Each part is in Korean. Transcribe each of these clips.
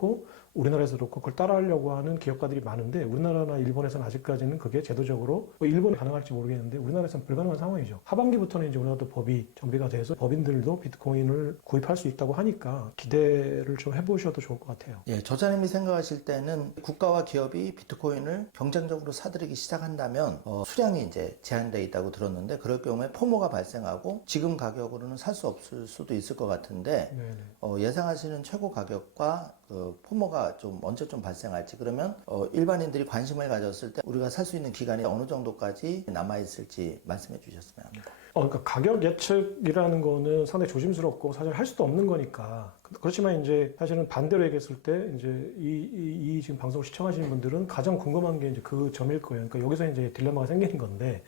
그렇고 우리나라에서도 그렇고 그걸 따라하려고 하는 기업가들이 많은데 우리나라나 일본에서는 아직까지는 그게 제도적으로 일본은 가능할지 모르겠는데 우리나라에서는 불가능한 상황이죠. 하반기부터는 이제 우리나라도 법이 정비가 돼서 법인들도 비트코인을 구입할 수 있다고 하니까 기대를 좀 해보셔도 좋을 것 같아요. 예, 저자님이 생각하실 때는 국가와 기업이 비트코인을 경쟁적으로 사들이기 시작한다면 수량이 이제 제한되어 있다고 들었는데 그럴 경우에 포모가 발생하고 지금 가격으로는 살 수 없을 수도 있을 것 같은데 예상하시는 최고 가격과 포모가 좀 언제 좀 발생할지 그러면 일반인들이 관심을 가졌을 때 우리가 살 수 있는 기간이 어느 정도까지 남아있을지 말씀해 주셨으면 합니다. 그러니까 가격 예측이라는 거는 상당히 조심스럽고 사실 할 수도 없는 거니까. 그렇지만 이제 사실은 반대로 얘기했을 때 이제 이 지금 방송을 시청하시는 분들은 가장 궁금한 게 이제 그 점일 거예요. 그러니까 여기서 이제 딜레마가 생기는 건데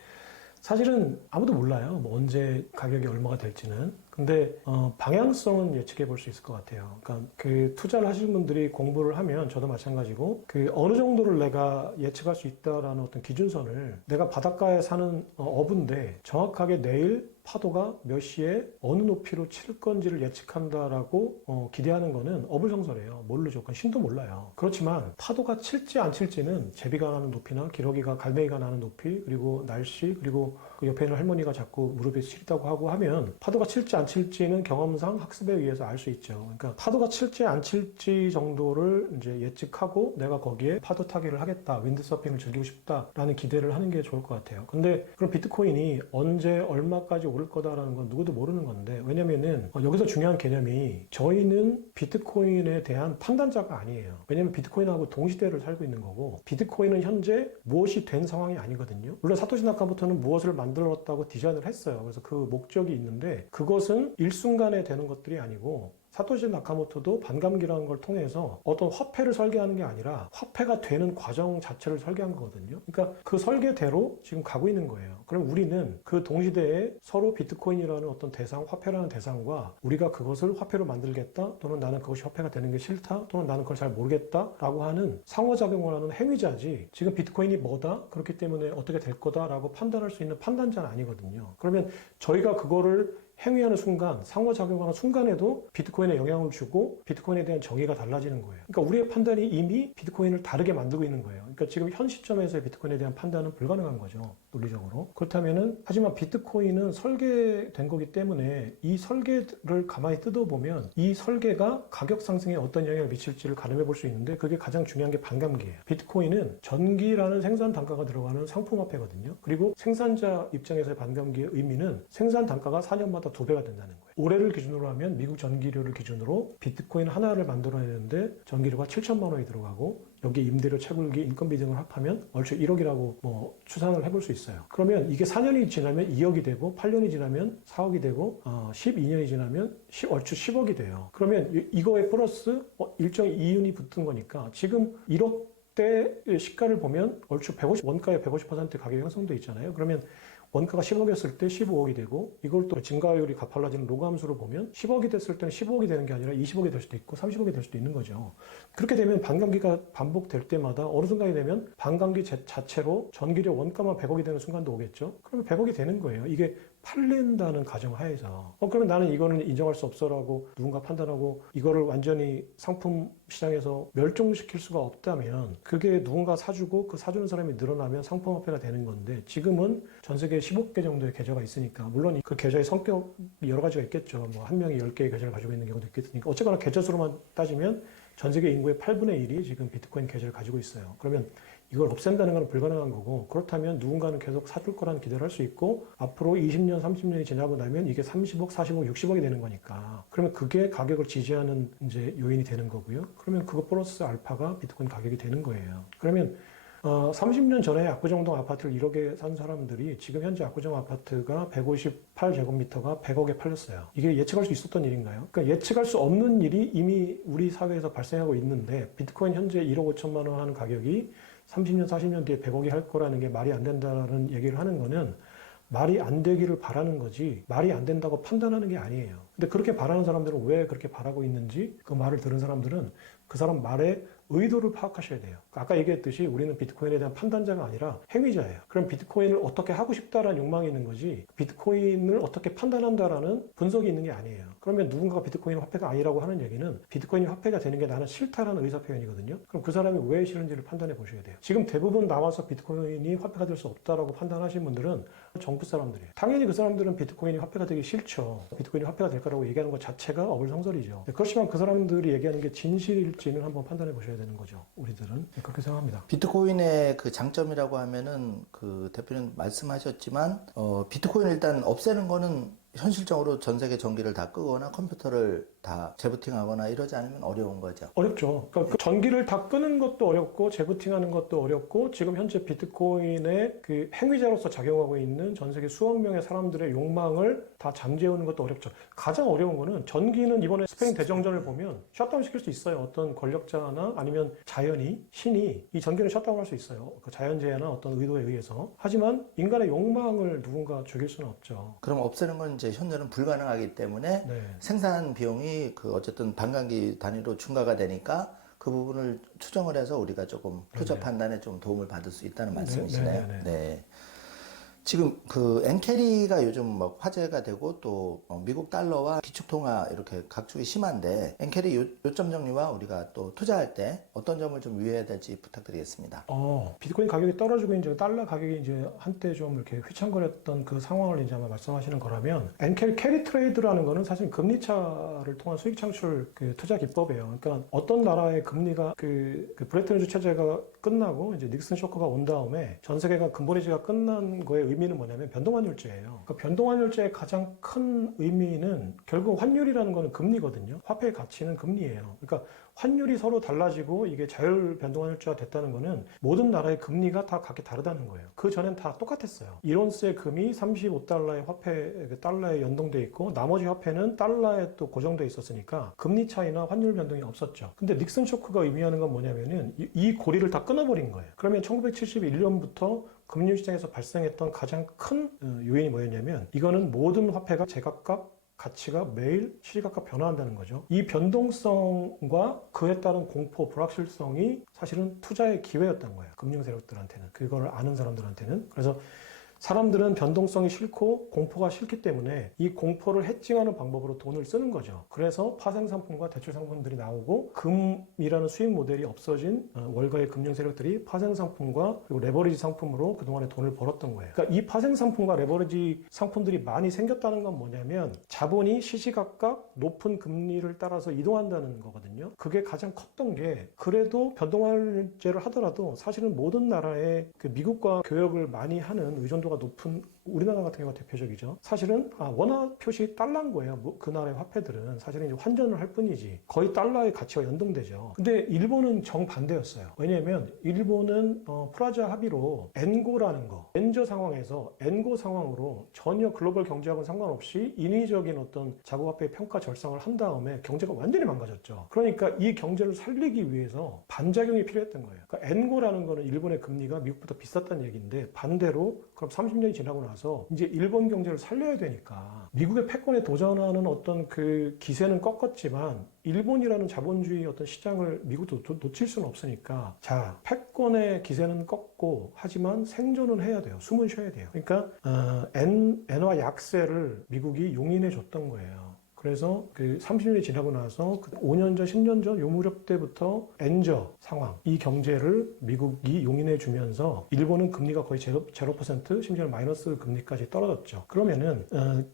사실은 아무도 몰라요. 뭐 언제 가격이 얼마가 될지는. 근데 방향성은 예측해 볼 수 있을 것 같아요. 그러니까 그 투자를 하시는 분들이 공부를 하면 저도 마찬가지고 그 어느 정도를 내가 예측할 수 있다라는 어떤 기준선을 내가 바닷가에 사는 어부인데 정확하게 내일 파도가 몇 시에 어느 높이로 칠 건지를 예측한다라고 기대하는 거는 어불성설이에요. 모르죠. 그건 신도 몰라요. 그렇지만 파도가 칠지 안 칠지는 제비가 나는 높이나 기러기가 갈매기가 나는 높이 그리고 날씨 그리고 그 옆에 있는 할머니가 자꾸 무릎에 시리다고 하고 하면 파도가 칠지 안 칠지는 경험상 학습에 의해서 알 수 있죠. 그러니까 파도가 칠지 안 칠지 정도를 이제 예측하고 내가 거기에 파도 타기를 하겠다, 윈드서핑을 즐기고 싶다라는 기대를 하는 게 좋을 것 같아요. 근데 그럼 비트코인이 언제 얼마까지 오를 거다라는 건 누구도 모르는 건데 왜냐면은 여기서 중요한 개념이 저희는 비트코인에 대한 판단자가 아니에요. 왜냐면 비트코인하고 동시대를 살고 있는 거고 비트코인은 현재 무엇이 된 상황이 아니거든요. 물론 사토시 나카모토는 무엇을 만들었다고 디자인을 했어요. 그래서 그 목적이 있는데 그것은 일순간에 되는 것들이 아니고 사토시 나카모토도 반감기라는 걸 통해서 어떤 화폐를 설계하는 게 아니라 화폐가 되는 과정 자체를 설계한 거거든요. 그러니까 그 설계대로 지금 가고 있는 거예요. 그럼 우리는 그 동시대에 서로 비트코인이라는 어떤 대상, 화폐라는 대상과 우리가 그것을 화폐로 만들겠다 또는 나는 그것이 화폐가 되는 게 싫다 또는 나는 그걸 잘 모르겠다라고 하는 상호작용을 하는 행위자지 지금 비트코인이 뭐다? 그렇기 때문에 어떻게 될 거다라고 판단할 수 있는 판단자는 아니거든요. 그러면 저희가 그거를 행위하는 순간, 상호작용하는 순간에도 비트코인에 영향을 주고 비트코인에 대한 정의가 달라지는 거예요. 그러니까 우리의 판단이 이미 비트코인을 다르게 만들고 있는 거예요. 그러니까 지금 현 시점에서의 비트코인에 대한 판단은 불가능한 거죠. 논리적으로. 그렇다면은 하지만 비트코인은 설계된 거기 때문에 이 설계를 가만히 뜯어보면 이 설계가 가격 상승에 어떤 영향을 미칠지를 가늠해 볼 수 있는데 그게 가장 중요한 게 반감기예요. 비트코인은 전기라는 생산 단가가 들어가는 상품화폐거든요. 그리고 생산자 입장에서의 반감기의 의미는 생산 단가가 4년마다 2배가 된다는 거예요. 올해를 기준으로 하면 미국 전기료를 기준으로 비트코인 하나를 만들어내는데 전기료가 7천만 원이 들어가고 여기에 임대료, 채굴기, 인건비 등을 합하면 얼추 1억이라고 뭐 추산을 해볼 수 있어요. 그러면 이게 4년이 지나면 2억이 되고 8년이 지나면 4억이 되고 12년이 지나면 얼추 10억이 돼요. 그러면 이거에 플러스 일정 이윤이 붙은 거니까 지금 1억 대 시가를 보면 얼추 150, 원가의 150% 가격이 형성돼 있잖아요. 그러면 원가가 10억이었을 때 15억이 되고 이걸 또 증가율이 가팔라지는 로그함수로 보면 10억이 됐을 때는 15억이 되는 게 아니라 20억이 될 수도 있고 30억이 될 수도 있는 거죠. 그렇게 되면 반감기가 반복될 때마다 어느 순간이 되면 반감기 자체로 전기료 원가만 100억이 되는 순간도 오겠죠. 그러면 100억이 되는 거예요. 이게 팔린다는 가정하에서 그러면 나는 이거는 인정할 수 없어라고 누군가 판단하고 이거를 완전히 상품 시장에서 멸종시킬 수가 없다면 그게 누군가 사주고 그 사주는 사람이 늘어나면 상품화폐가 되는 건데 지금은 전 세계에 15개 정도의 계좌가 있으니까 물론 그 계좌의 성격이 여러 가지가 있겠죠. 뭐 한 명이 10개의 계좌를 가지고 있는 경우도 있겠으니까 어쨌거나 계좌 수로만 따지면 전 세계 인구의 8분의 1이 지금 비트코인 계좌를 가지고 있어요. 그러면 이걸 없앤다는 건 불가능한 거고 그렇다면 누군가는 계속 사줄 거라는 기대를 할 수 있고 앞으로 20년, 30년이 지나고 나면 이게 30억, 40억, 60억이 되는 거니까 그러면 그게 가격을 지지하는 이제 요인이 되는 거고요. 그러면 그거 플러스 알파가 비트코인 가격이 되는 거예요. 그러면 30년 전에 압구정동 아파트를 1억에 산 사람들이 지금 현재 압구정 아파트가 158제곱미터가 100억에 팔렸어요. 이게 예측할 수 있었던 일인가요? 그러니까 예측할 수 없는 일이 이미 우리 사회에서 발생하고 있는데 비트코인 현재 1억 5천만 원 하는 가격이 30년, 40년 뒤에 100억이 할 거라는 게 말이 안 된다는 얘기를 하는 거는 말이 안 되기를 바라는 거지 말이 안 된다고 판단하는 게 아니에요. 근데 그렇게 바라는 사람들은 왜 그렇게 바라고 있는지 그 말을 들은 사람들은 그 사람 말에 의도를 파악하셔야 돼요. 아까 얘기했듯이 우리는 비트코인에 대한 판단자가 아니라 행위자예요. 그럼 비트코인을 어떻게 하고 싶다라는 욕망이 있는 거지 비트코인을 어떻게 판단한다라는 분석이 있는 게 아니에요. 그러면 누군가가 비트코인 화폐가 아니라고 하는 얘기는 비트코인이 화폐가 되는 게 나는 싫다라는 의사표현이거든요. 그럼 그 사람이 왜 싫은지를 판단해 보셔야 돼요. 지금 대부분 나와서 비트코인이 화폐가 될 수 없다라고 판단하신 분들은 정부 사람들이에요. 당연히 그 사람들은 비트코인이 화폐가 되기 싫죠. 비트코인이 화폐가 될 거라고 얘기하는 것 자체가 어불성설이죠. 그렇지만 그 사람들이 얘기하는 게 진실일지는 한번 판단해 보셔야 되는 거죠. 우리들은 그렇게 생각합니다. 비트코인의 그 장점이라고 하면은 그 대표님 말씀하셨지만 비트코인을 일단 없애는 거는 현실적으로 전 세계 전기를 다 끄거나 컴퓨터를 다 재부팅하거나 이러지 않으면 어려운 거죠. 어렵죠. 그러니까 그 전기를 다 끄는 것도 어렵고 재부팅하는 것도 어렵고 지금 현재 비트코인의 그 행위자로서 작용하고 있는 전 세계 수억 명의 사람들의 욕망을 다 잠재우는 것도 어렵죠. 가장 어려운 거는 전기는 이번에 스페인 대정전을 보면 셧다운 시킬 수 있어요. 어떤 권력자나 아니면 자연이 신이 이 전기를 셧다운할 수 있어요. 그 자연재해나 어떤 의도에 의해서. 하지만 인간의 욕망을 누군가 죽일 수는 없죠. 그럼 없애는 건 이제 현재는 불가능하기 때문에 네. 생산 비용이 그 어쨌든 반감기 단위로 증가가 되니까 그 부분을 추정을 해서 우리가 조금 투자 판단에 좀 도움을 받을 수 있다는 말씀이시네요. 네. 지금 그 엔캐리가 요즘 뭐 화제가 되고 또 미국 달러와 기축통화 이렇게 각축이 심한데 엔캐리 요점 정리와 우리가 또 투자할 때 어떤 점을 좀 유의해야 될지 부탁드리겠습니다. 비트코인 가격이 떨어지고 이제 달러 가격이 이제 한때 좀 이렇게 휘청거렸던 그 상황을 이제 아마 말씀하시는 거라면 캐리 트레이드라는 거는 사실 금리 차를 통한 수익 창출 그 투자 기법이에요. 그러니까 어떤 나라의 금리가 그 브레튼 우드 체제가 끝나고 이제 닉슨 쇼크가 온 다음에 전 세계가 근본위기가 끝난 거에 의미는 뭐냐면 변동환율제예요. 그러니까 변동환율제의 가장 큰 의미는 결국 환율이라는 거는 금리거든요. 화폐의 가치는 금리예요. 그러니까 환율이 서로 달라지고 이게 자율 변동환율제가 됐다는 거는 모든 나라의 금리가 다 각기 다르다는 거예요. 그 전엔 다 똑같았어요. 1온스의 금이 35달러의 화폐, 달러에 연동돼 있고 나머지 화폐는 달러에 또 고정돼 있었으니까 금리 차이나 환율 변동이 없었죠. 근데 닉슨 쇼크가 의미하는 건 뭐냐면은 이 고리를 다 끊어버린 거예요. 그러면 1971년부터 금융시장에서 발생했던 가장 큰 요인이 뭐였냐면 이거는 모든 화폐가 제각각 가치가 매일 시시각각 변화한다는 거죠. 이 변동성과 그에 따른 공포, 불확실성이 사실은 투자의 기회였던 거예요. 금융 세력들한테는. 그걸 아는 사람들한테는. 그래서 사람들은 변동성이 싫고 공포가 싫기 때문에 이 공포를 해칭하는 방법으로 돈을 쓰는 거죠. 그래서 파생상품과 대출상품들이 나오고 금이라는 수익 모델이 없어진 월가의 금융 세력들이 파생상품과 그리고 레버리지 상품으로 그동안에 돈을 벌었던 거예요. 그러니까 이 파생상품과 레버리지 상품들이 많이 생겼다는 건 뭐냐면 자본이 시시각각 높은 금리를 따라서 이동한다는 거거든요. 그게 가장 컸던 게 그래도 변동환율제를 하더라도 사실은 모든 나라의 그 미국과 교역을 많이 하는 의존도가 높은 우리나라 같은 경우가 대표적이죠. 사실은 원화 표시 달러인 거예요. 그 나라의 화폐들은 사실은 이제 환전을 할 뿐이지 거의 달러의 가치와 연동되죠. 근데 일본은 정반대였어요. 왜냐하면 일본은 프라자 합의로 엔고라는 거, 엔저 상황에서 엔고 상황으로 전혀 글로벌 경제하고는 상관없이 인위적인 어떤 자국화폐 평가 절상을 한 다음에 경제가 완전히 망가졌죠. 그러니까 이 경제를 살리기 위해서 반작용이 필요했던 거예요. 그러니까 엔고라는 거는 일본의 금리가 미국보다 비쌌다는 얘기인데 반대로 그럼 30년이 지나고 나서 이제 일본 경제를 살려야 되니까 미국의 패권에 도전하는 어떤 그 기세는 꺾었지만 일본이라는 자본주의 어떤 시장을 미국도 놓칠 수는 없으니까 자, 패권의 기세는 꺾고 하지만 생존은 해야 돼요. 숨은 쉬어야 돼요. 그러니까 엔화 약세를 미국이 용인해 줬던 거예요. 그래서 그 30년이 지나고 나서 5년 전, 10년 전 요 무렵 때부터 엔저 상황, 이 경제를 미국이 용인해 주면서 일본은 금리가 거의 0%, 심지어 마이너스 금리까지 떨어졌죠. 그러면은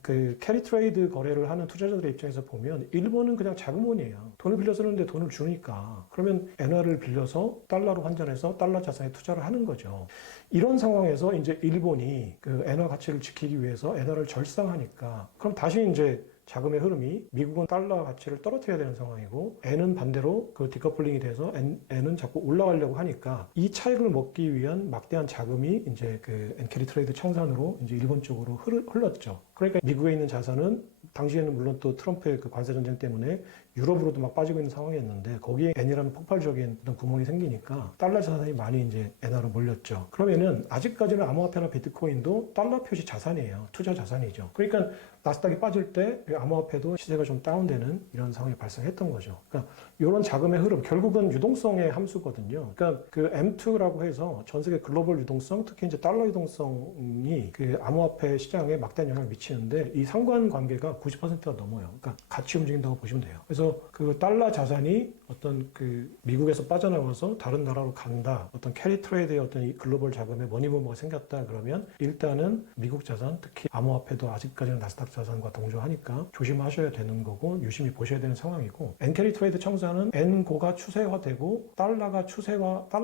그 캐리 트레이드 거래를 하는 투자자들의 입장에서 보면 일본은 그냥 자금원이에요. 돈을 빌려 쓰는데 돈을 주니까 그러면 엔화를 빌려서 달러로 환전해서 달러 자산에 투자를 하는 거죠. 이런 상황에서 이제 일본이 그 엔화 가치를 지키기 위해서 엔화를 절상하니까 그럼 다시 이제 자금의 흐름이 미국은 달러 가치를 떨어뜨려야 되는 상황이고 N은 반대로 그 디커플링이 돼서 N은 자꾸 올라가려고 하니까 이 차익을 먹기 위한 막대한 자금이 이제 그 엔캐리 트레이드 청산으로 이제 일본 쪽으로 흘렀죠. 그러니까 미국에 있는 자산은 당시에는 물론 또 트럼프의 그 관세 전쟁 때문에 유럽으로도 막 빠지고 있는 상황이었는데 거기에 엔이라는 폭발적인 어떤 구멍이 생기니까 달러 자산이 많이 이제 엔화로 몰렸죠. 그러면은 아직까지는 암호화폐나 비트코인도 달러 표시 자산이에요. 투자 자산이죠. 그러니까 나스닥이 빠질 때 암호화폐도 시세가 좀 다운되는 이런 상황이 발생했던 거죠. 그러니까 이런 자금의 흐름, 결국은 유동성의 함수거든요. 그러니까 그 M2라고 해서 전 세계 글로벌 유동성, 특히 이제 달러 유동성이 그 암호화폐 시장에 막대한 영향을 미치는데 이 상관관계가 90%가 넘어요. 그러니까 같이 움직인다고 보시면 돼요. 그래서 그 달러 자산이 어떤 그 미국에서 빠져나와서 다른 나라로 간다. 어떤 캐리 트레이드의 어떤 이 글로벌 자금의 머니무브가 생겼다 그러면 일단은 미국 자산, 특히 암호화폐도 아직까지는 나스닥 자산과 동조하니까 조심하셔야 되는 거고 유심히 보셔야 되는 상황이고 엔캐리 트레이드 청사는 엔고가 추세화되고 달러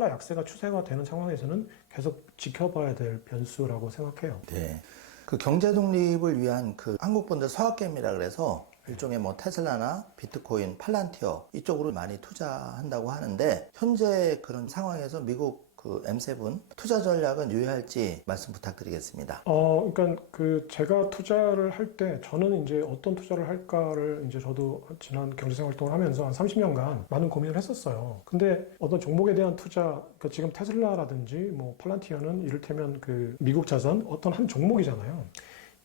약세가 추세화되는 상황에서는 계속 지켜봐야 될 변수라고 생각해요. 네. 그 경제 독립을 위한 그 한국분들 서학개미라 그래서 일종의 뭐 테슬라나 비트코인, 팔란티어 이쪽으로 많이 투자한다고 하는데 현재 그런 상황에서 미국 그 M7 투자 전략은 유의할지 말씀 부탁드리겠습니다. 그러니까 그 제가 투자를 할 때 저는 이제 어떤 투자를 할까를 이제 저도 지난 경제생 활동을 하면서 한 30년간 많은 고민을 했었어요. 근데 어떤 종목에 대한 투자, 그러니까 지금 테슬라라든지 뭐 팔란티어는 이를테면 그 미국 자산 어떤 한 종목이잖아요.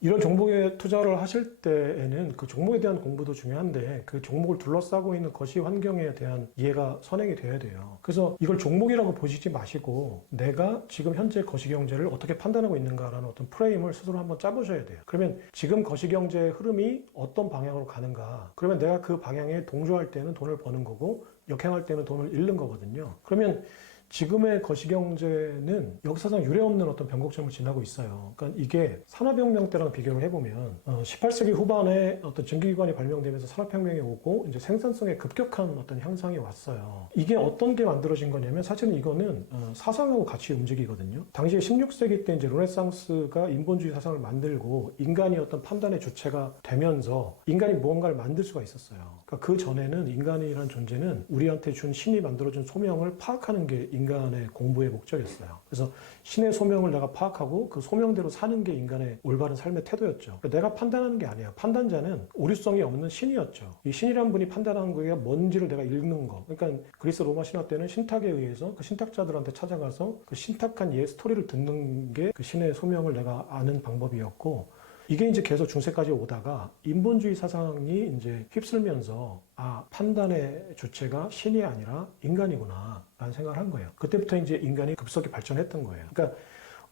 이런 종목에 투자를 하실 때에는 그 종목에 대한 공부도 중요한데 그 종목을 둘러싸고 있는 거시 환경에 대한 이해가 선행이 돼야 돼요. 그래서 이걸 종목이라고 보시지 마시고 내가 지금 현재 거시경제를 어떻게 판단하고 있는가라는 어떤 프레임을 스스로 한번 짜보셔야 돼요. 그러면 지금 거시경제의 흐름이 어떤 방향으로 가는가, 그러면 내가 그 방향에 동조할 때는 돈을 버는 거고 역행할 때는 돈을 잃는 거거든요. 그러면 지금의 거시경제는 역사상 유례없는 어떤 변곡점을 지나고 있어요. 그러니까 이게 산업혁명 때랑 비교를 해보면 18세기 후반에 어떤 전기기관이 발명되면서 산업혁명이 오고 이제 생산성에 급격한 어떤 향상이 왔어요. 이게 어떤 게 만들어진 거냐면 사실은 이거는 사상하고 같이 움직이거든요. 당시에 16세기 때 이제 르네상스가 인본주의 사상을 만들고 인간이 어떤 판단의 주체가 되면서 인간이 무언가를 만들 수가 있었어요. 그러니까 그 전에는 인간이라는 존재는 우리한테 준 신이 만들어준 소명을 파악하는 게 인간의 공부의 목적이었어요. 그래서 신의 소명을 내가 파악하고 그 소명대로 사는 게 인간의 올바른 삶의 태도였죠. 그러니까 내가 판단하는 게 아니에요. 판단자는 오류성이 없는 신이었죠. 이 신이란 분이 판단하는 게 뭔지를 내가 읽는 거. 그러니까 그리스 로마 신화 때는 신탁에 의해서 그 신탁자들한테 찾아가서 그 신탁한 예 스토리를 듣는 게 그 신의 소명을 내가 아는 방법이었고, 이게 이제 계속 중세까지 오다가 인본주의 사상이 이제 휩쓸면서 판단의 주체가 신이 아니라 인간이구나 라는 생각을 한 거예요. 그때부터 이제 인간이 급속히 발전했던 거예요. 그러니까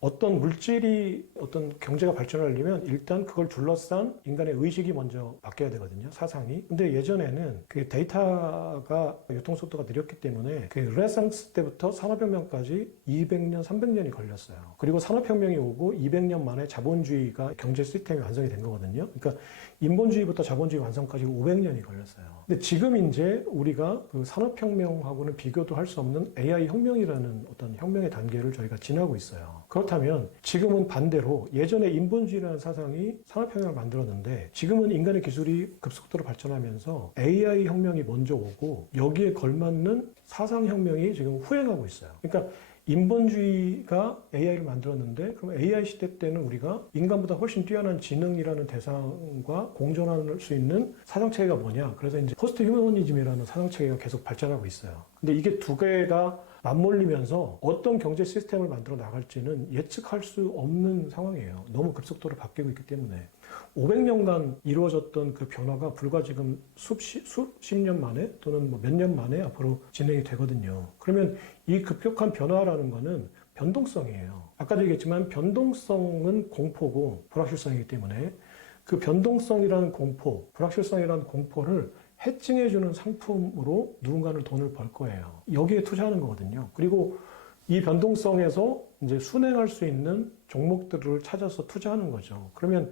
어떤 물질이 어떤 경제가 발전하려면 일단 그걸 둘러싼 인간의 의식이 먼저 바뀌어야 되거든요. 사상이. 근데 예전에는 그 데이터가 유통속도가 느렸기 때문에 그 르네상스 때부터 산업혁명까지 200년, 300년이 걸렸어요. 그리고 산업혁명이 오고 200년 만에 자본주의가 경제 시스템이 완성이 된 거거든요. 그러니까 인본주의부터 자본주의 완성까지 500년이 걸렸어요. 근데 지금 이제 우리가 그 산업혁명하고는 비교도 할 수 없는 AI 혁명이라는 어떤 혁명의 단계를 저희가 지나고 있어요. 그렇다면 지금은 반대로 예전에 인본주의라는 사상이 산업혁명을 만들었는데 지금은 인간의 기술이 급속도로 발전하면서 AI 혁명이 먼저 오고 여기에 걸맞는 사상혁명이 지금 후행하고 있어요. 그러니까 인본주의가 AI를 만들었는데 그럼 AI 시대 때는 우리가 인간보다 훨씬 뛰어난 지능이라는 대상과 공존할 수 있는 사상체계가 뭐냐. 그래서 이제 포스트 휴머니즘이라는 사상체계가 계속 발전하고 있어요. 근데 이게 두 개가 맞물리면서 어떤 경제 시스템을 만들어 나갈지는 예측할 수 없는 상황이에요. 너무 급속도로 바뀌고 있기 때문에. 500년간 이루어졌던 그 변화가 불과 지금 수십 년 만에 또는 뭐 몇 년 만에 앞으로 진행이 되거든요. 그러면 이 급격한 변화라는 거는 변동성이에요. 아까도 얘기했지만 변동성은 공포고 불확실성이기 때문에 그 변동성이라는 공포, 불확실성이라는 공포를 해칭해주는 상품으로 누군가는 돈을 벌 거예요. 여기에 투자하는 거거든요. 그리고 이 변동성에서 이제 순행할 수 있는 종목들을 찾아서 투자하는 거죠. 그러면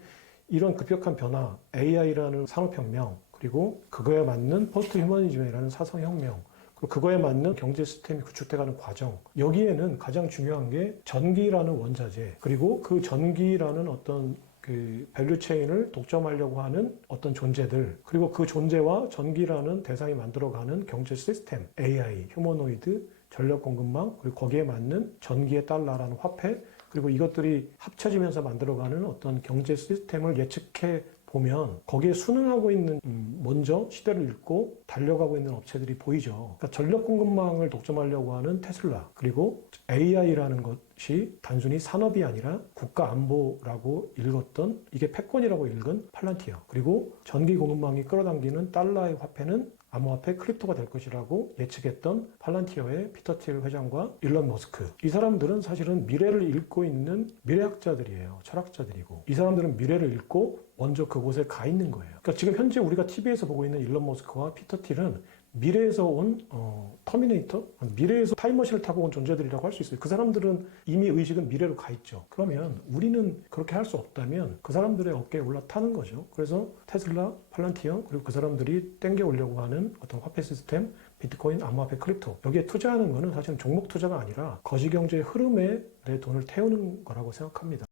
이런 급격한 변화, AI라는 산업혁명, 그리고 그거에 맞는 포스트 휴머니즘이라는 사상혁명, 그리고 그거에 맞는 경제 시스템이 구축돼가는 과정, 여기에는 가장 중요한 게 전기라는 원자재, 그리고 그 전기라는 어떤 그 밸류체인을 독점하려고 하는 어떤 존재들, 그리고 그 존재와 전기라는 대상이 만들어가는 경제 시스템, AI, 휴머노이드, 전력 공급망, 그리고 거기에 맞는 전기의 달러라는 화폐, 그리고 이것들이 합쳐지면서 만들어가는 어떤 경제 시스템을 예측해 보면 거기에 순응하고 있는 먼저 시대를 읽고 달려가고 있는 업체들이 보이죠. 그러니까 전력 공급망을 독점하려고 하는 테슬라, 그리고 AI라는 것이 단순히 산업이 아니라 국가 안보라고 읽었던, 이게 패권이라고 읽은 팔란티어, 그리고 전기 공급망이 끌어당기는 달러의 화폐는 암호화폐 크립토가 될 것이라고 예측했던 팔란티어의 피터 틸 회장과 일론 머스크. 이 사람들은 사실은 미래를 읽고 있는 미래학자들이에요. 철학자들이고. 이 사람들은 미래를 읽고 먼저 그곳에 가 있는 거예요. 그러니까 지금 현재 우리가 TV에서 보고 있는 일론 머스크와 피터 틸은 미래에서 온 터미네이터? 미래에서 타임머신을 타고 온 존재들이라고 할 수 있어요. 그 사람들은 이미 의식은 미래로 가 있죠. 그러면 우리는 그렇게 할 수 없다면 그 사람들의 어깨에 올라타는 거죠. 그래서 테슬라, 팔란티어, 그리고 그 사람들이 땡겨 오려고 하는 어떤 화폐 시스템, 비트코인, 암호화폐, 크립토, 여기에 투자하는 거는 사실은 종목 투자가 아니라 거시경제의 흐름에 내 돈을 태우는 거라고 생각합니다.